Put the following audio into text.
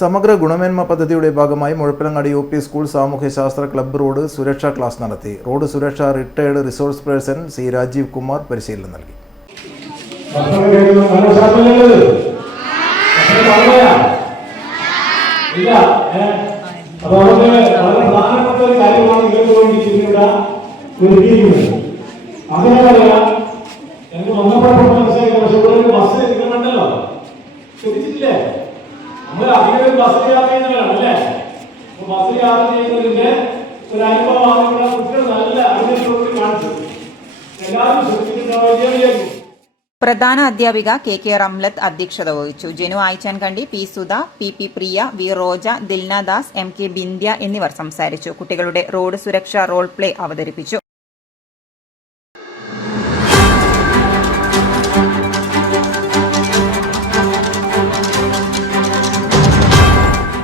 സമഗ്ര ഗുണമേന്മ പദ്ധതിയുടെ ഭാഗമായി മുഴപ്പിലങ്ങാടി യു പി സ്കൂൾ സാമൂഹ്യശാസ്ത്ര ക്ലബ്ബ് റോഡ് സുരക്ഷാ ക്ലാസ് നടത്തി. റോഡ് സുരക്ഷാ retired resource person C Rajeev Kumar പരിശീലനം നൽകി. നമ്മൾ അധികം ബസ് യാത്ര ചെയ്യുന്നവരാണല്ലേ. ബസ് യാത്ര ചെയ്യുന്നതിന്റെ ഒരു അനുഭവമാണ് ഇവിടെ കുട്ടികൾ നല്ല അനുഭവത്തോട് കാണിച്ചത്. എല്ലാവരും ശ്രദ്ധിച്ചിട്ടുണ്ടാവും. പ്രധാന അധ്യാപിക കെ റംലത്ത് അധ്യക്ഷത വഹിച്ചു. Janu Ayichankandi, P Sudha, P Priya, V Roja, Dilna Das, M K Bindhya എന്നിവർ സംസാരിച്ചു. കുട്ടികളുടെ റോഡ് സുരക്ഷാ റോൾ പ്ലേ അവതരിപ്പിച്ചു.